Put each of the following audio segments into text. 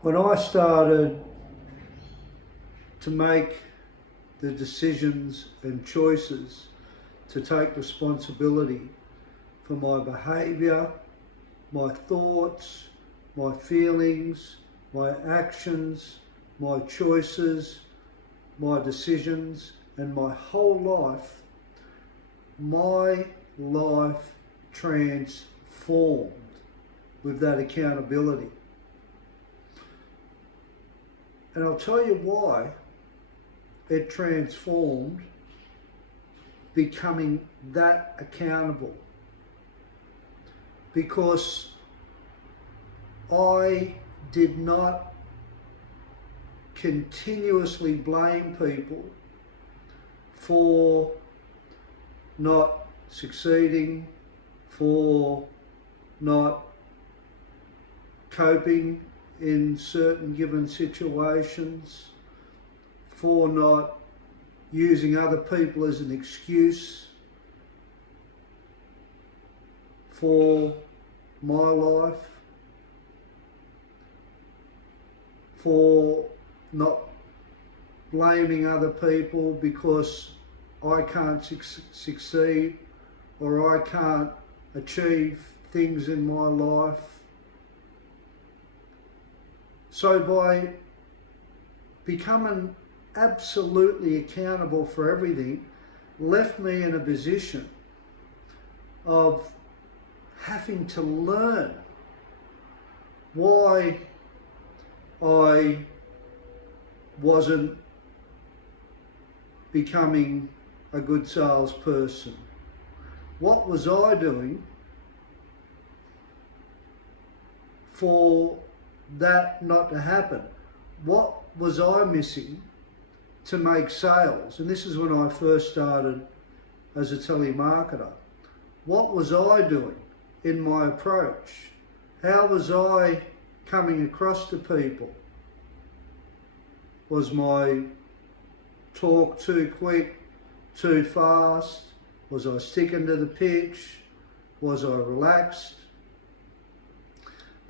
When I started to make the decisions and choices to take responsibility for my behaviour, my thoughts, my feelings, my actions, my choices, my decisions, and my whole life, my life transformed with that accountability. And I'll tell you why it transformed, becoming that accountable. Because I did not continuously blame people for not succeeding, for not coping in certain given situations, for not using other people as an excuse for my life, for not blaming other people because I can't succeed or I can't achieve things in my life. So by becoming absolutely accountable for everything, left me in a position of having to learn why I wasn't becoming a good salesperson. What was I doing for that not to happen? What was I missing to make sales? And this is when I first started as a telemarketer. What was I doing in my approach? How was I coming across to people? Was my talk too quick, too fast? Was I sticking to the pitch? Was I relaxed?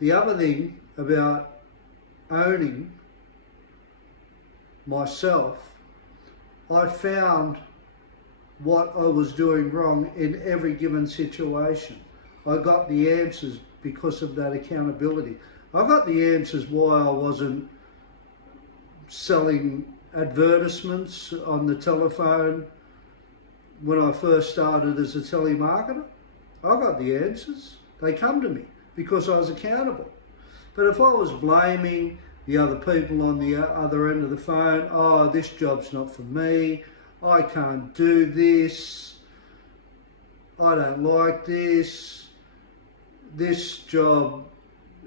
The other thing about owning myself, I found what I was doing wrong in every given situation. I got the answers because of that accountability. I got the answers why I wasn't selling advertisements on the telephone when I first started as a telemarketer. I got the answers. They come to me because I was accountable. But if I was blaming the other people on the other end of the phone, oh, this job's not for me, I can't do this, I don't like this job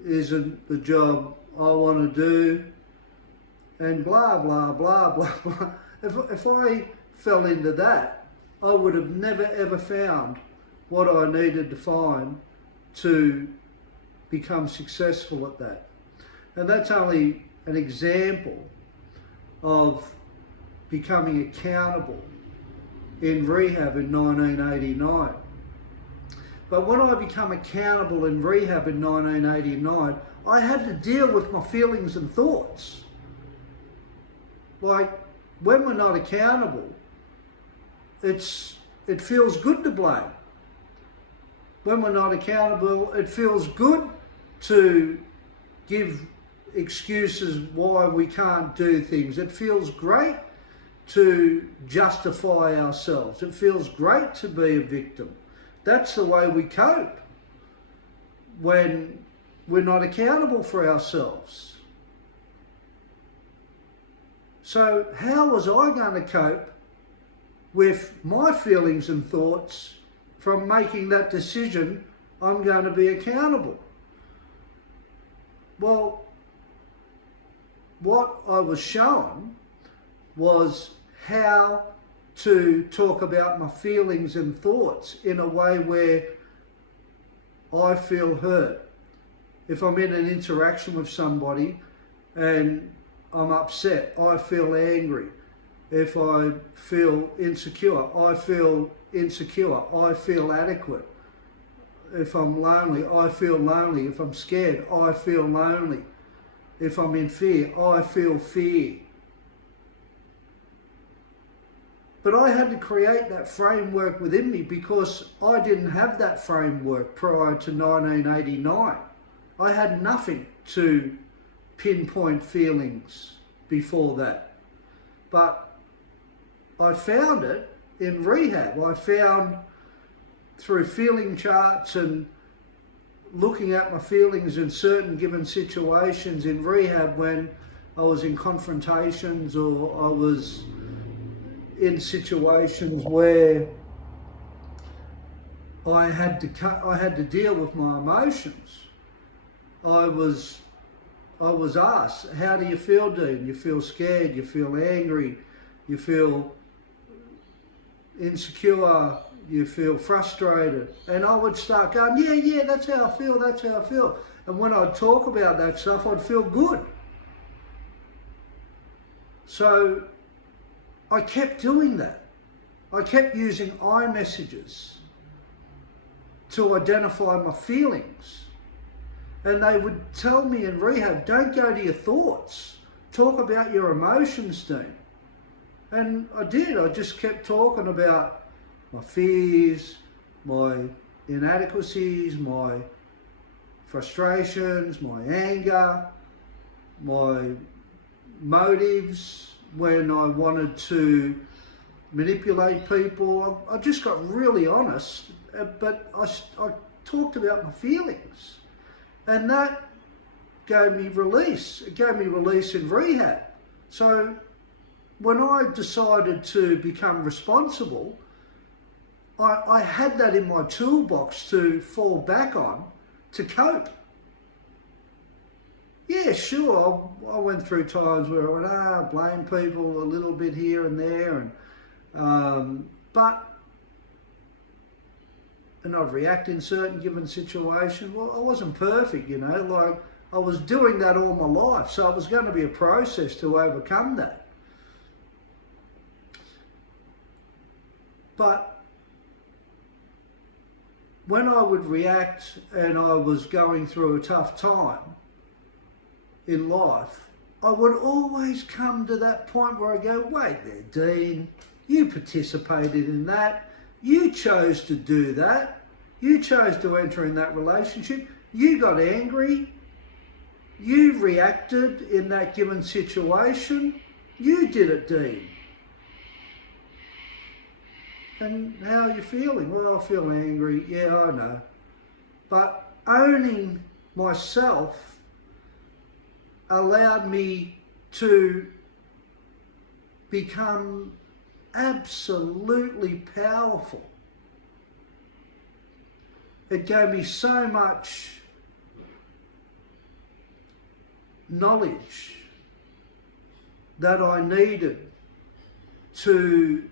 isn't the job I want to do, and blah, blah, blah, blah, blah. If I fell into that, I would have never ever found what I needed to find to become successful at that. And that's only an example of becoming accountable in rehab in 1989. But when I became accountable in rehab in 1989, I had to deal with my feelings and thoughts. Like, when we're not accountable, it feels good to blame. When we're not accountable, it feels good to give excuses why we can't do things. It feels great to justify ourselves. It feels great to be a victim. That's the way we cope when we're not accountable for ourselves. So how was I going to cope with my feelings and thoughts from making that decision I'm going to be accountable? Well, what I was shown was how to talk about my feelings and thoughts in a way where I feel hurt. If I'm in an interaction with somebody and I'm upset, I feel angry. If I feel insecure, I feel insecure. I feel adequate. If I'm lonely, I feel lonely. If I'm scared, I feel lonely. if I'm in fear, I feel fear. But I had to create that framework within me because I didn't have that framework prior to 1989. I had nothing to pinpoint feelings before that. But I found it in rehab. I found through feeling charts and looking at my feelings in certain given situations in rehab when I was in confrontations or I was in situations where I had to deal with my emotions. I was asked, how do you feel, Dean? You feel scared, you feel angry, you feel insecure, you feel frustrated. And I would start going, yeah, that's how I feel, that's how I feel. And when I'd talk about that stuff, I'd feel good. So I kept doing that. I kept using I messages to identify my feelings. And they would tell me in rehab, don't go to your thoughts. Talk about your emotions, Dean. And I did. I just kept talking about my fears, my inadequacies, my frustrations, my anger, my motives, when I wanted to manipulate people. I just got really honest, but I talked about my feelings. And that gave me release. It gave me release in rehab. So when I decided to become responsible, I had that in my toolbox to fall back on to cope. Yeah, sure, I went through times where I went, blame people a little bit here and there, and I'd react in certain given situations. Well, I wasn't perfect, like I was doing that all my life, so it was going to be a process to overcome that. But when I would react and I was going through a tough time in life, I would always come to that point where I go, wait there, Dean, you participated in that. You chose to do that. You chose to enter in that relationship. You got angry. You reacted in that given situation. You did it, Dean. And how are you feeling? Well, I feel angry. Yeah, I know. But owning myself allowed me to become absolutely powerful. It gave me so much knowledge that I needed to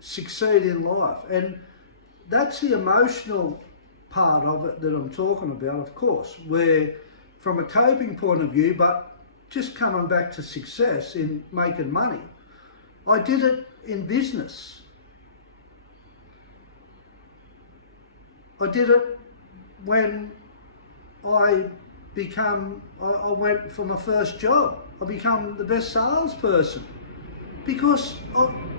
succeed in life. And that's the emotional part of it that I'm talking about, of course, where from a coping point of view, but just coming back to success in making money, I did it in business. I did it when I went for my first job. I became the best salesperson because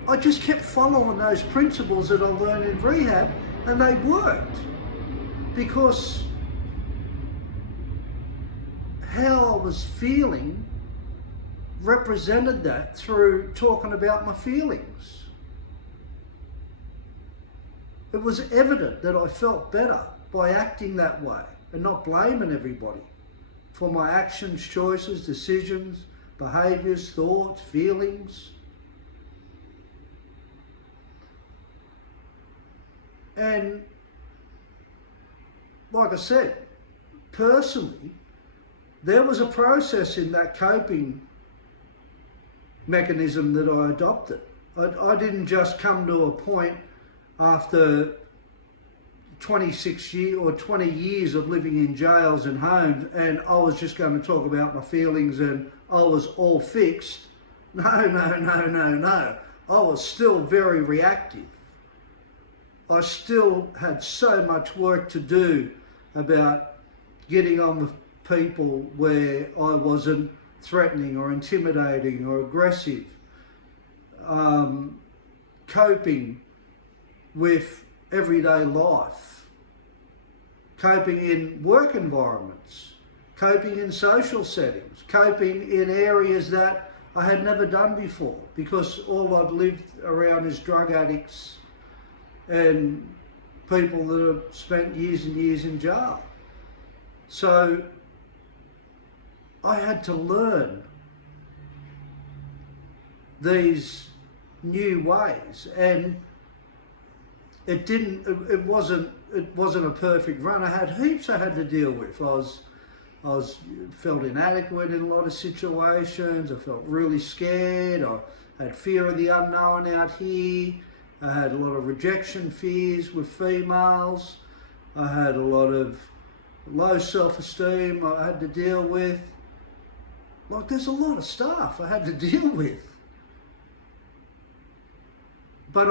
I just kept following those principles that I learned in rehab, and they worked because how I was feeling represented that through talking about my feelings. It was evident that I felt better by acting that way and not blaming everybody for my actions, choices, decisions, behaviours, thoughts, feelings. And like I said, personally, there was a process in that coping mechanism that I adopted. I didn't just come to a point after 26 years or 20 years of living in jails and homes and I was just going to talk about my feelings and I was all fixed. No. I was still very reactive. I still had so much work to do about getting on with people where I wasn't threatening or intimidating or aggressive, coping with everyday life, coping in work environments, coping in social settings, coping in areas that I had never done before, because all I'd lived around is drug addicts and people that have spent years and years in jail. So I had to learn these new ways, and it wasn't a perfect run. I had heaps I had to deal with. I felt inadequate in a lot of situations. I felt really scared. I had fear of the unknown out here. I had a lot of rejection fears with females. I had a lot of low self-esteem I had to deal with. Like, there's a lot of stuff I had to deal with. But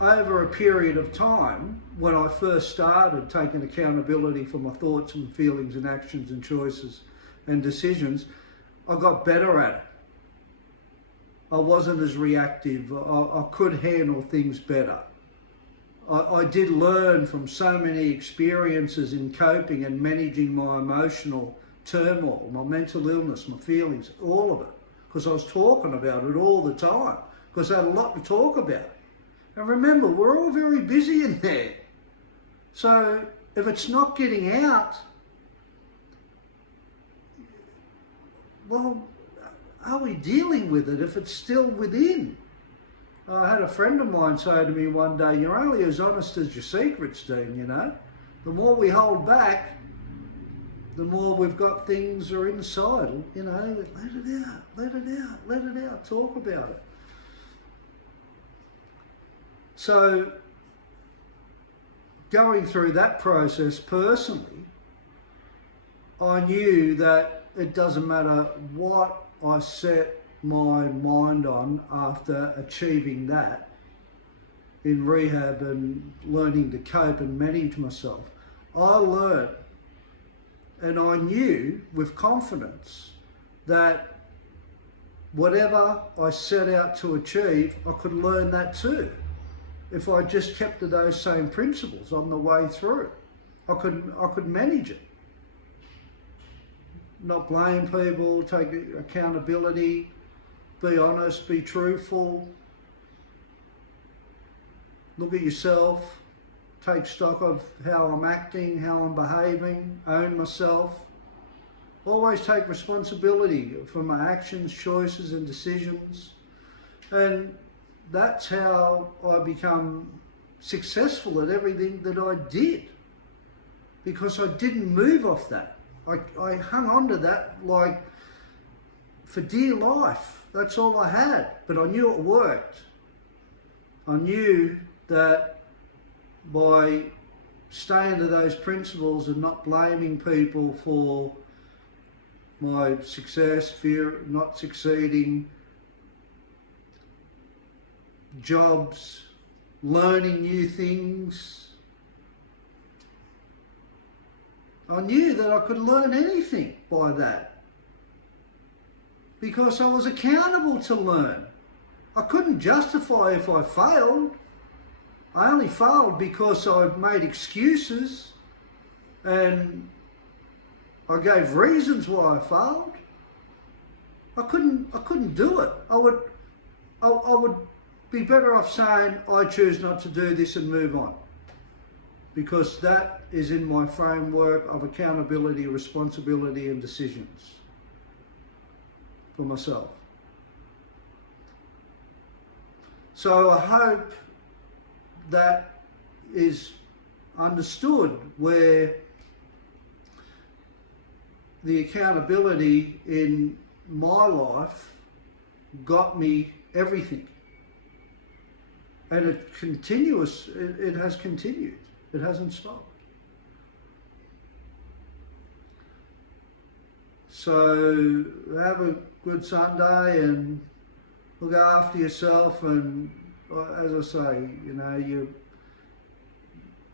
over a period of time, when I first started taking accountability for my thoughts and feelings and actions and choices and decisions, I got better at it. I wasn't as reactive. I could handle things better. I did learn from so many experiences in coping and managing my emotional turmoil, my mental illness, my feelings, all of it, because I was talking about it all the time, because I had a lot to talk about. And remember, we're all very busy in there. So if it's not getting out, well, are we dealing with it if it's still within? I had a friend of mine say to me one day, you're only as honest as your secrets, Dean, you know. The more we hold back, the more we've got things are inside, you know, let it out, let it out, let it out, talk about it. So going through that process personally, I knew that it doesn't matter what I set my mind on after achieving that in rehab and learning to cope and manage myself. I learned, and I knew with confidence that whatever I set out to achieve, I could learn that too. If I just kept to those same principles on the way through, I could manage it. Not blame people, take accountability, be honest, be truthful, look at yourself, take stock of how I'm acting, how I'm behaving, own myself. Always take responsibility for my actions, choices and decisions. And that's how I become successful at everything that I did, because I didn't move off that. I hung on to that like for dear life. That's all I had, but I knew it worked. I knew that by staying to those principles and not blaming people for my success, fear of not succeeding, jobs, learning new things, I knew that I could learn anything by that, because I was accountable to learn. I couldn't justify if I failed. I only failed because I made excuses and I gave reasons why I failed. I couldn't do it. I would be better off saying I choose not to do this and move on, because that is in my framework of accountability, responsibility and decisions for myself. So I hope that is understood, where the accountability in my life got me everything. And it has continued. It hasn't stopped. So have a good Sunday and look after yourself, and as I say, you know,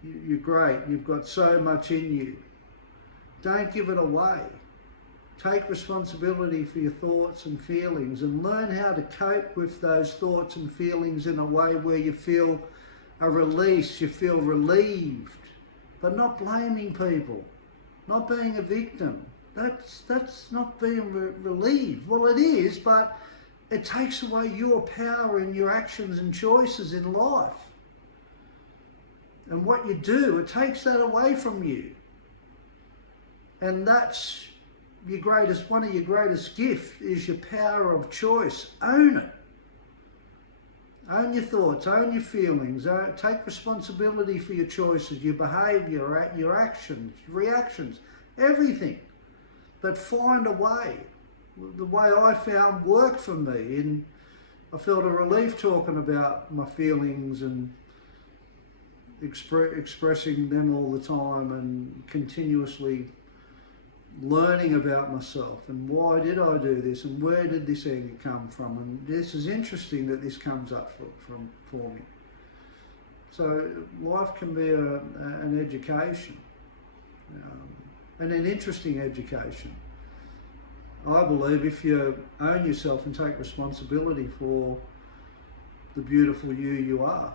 you're great. You've got so much in you. Don't give it away. Take responsibility for your thoughts and feelings, and learn how to cope with those thoughts and feelings in a way where you feel a release, you feel relieved, but not blaming people, not being a victim. That's not being relieved. Well, it is, but it takes away your power in your actions and choices in life. And what you do, it takes that away from you. And that's one of your greatest gifts is your power of choice. Own it. Own your thoughts, own your feelings, take responsibility for your choices, your behaviour, your actions, reactions, everything. But find a way. The way I found worked for me, and I felt a relief talking about my feelings and expressing them all the time, and continuously learning about myself and why did I do this and where did this anger come from. And this is interesting that this comes up for me. So life can be an education, and an interesting education. I believe if you own yourself and take responsibility for the beautiful you are,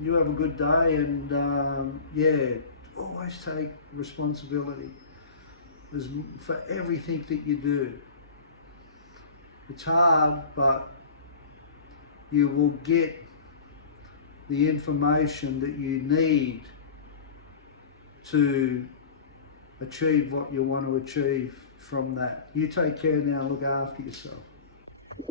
you have a good day. And always take responsibility for everything that you do. It's hard, but you will get the information that you need to achieve what you want to achieve from that. You take care now, look after yourself.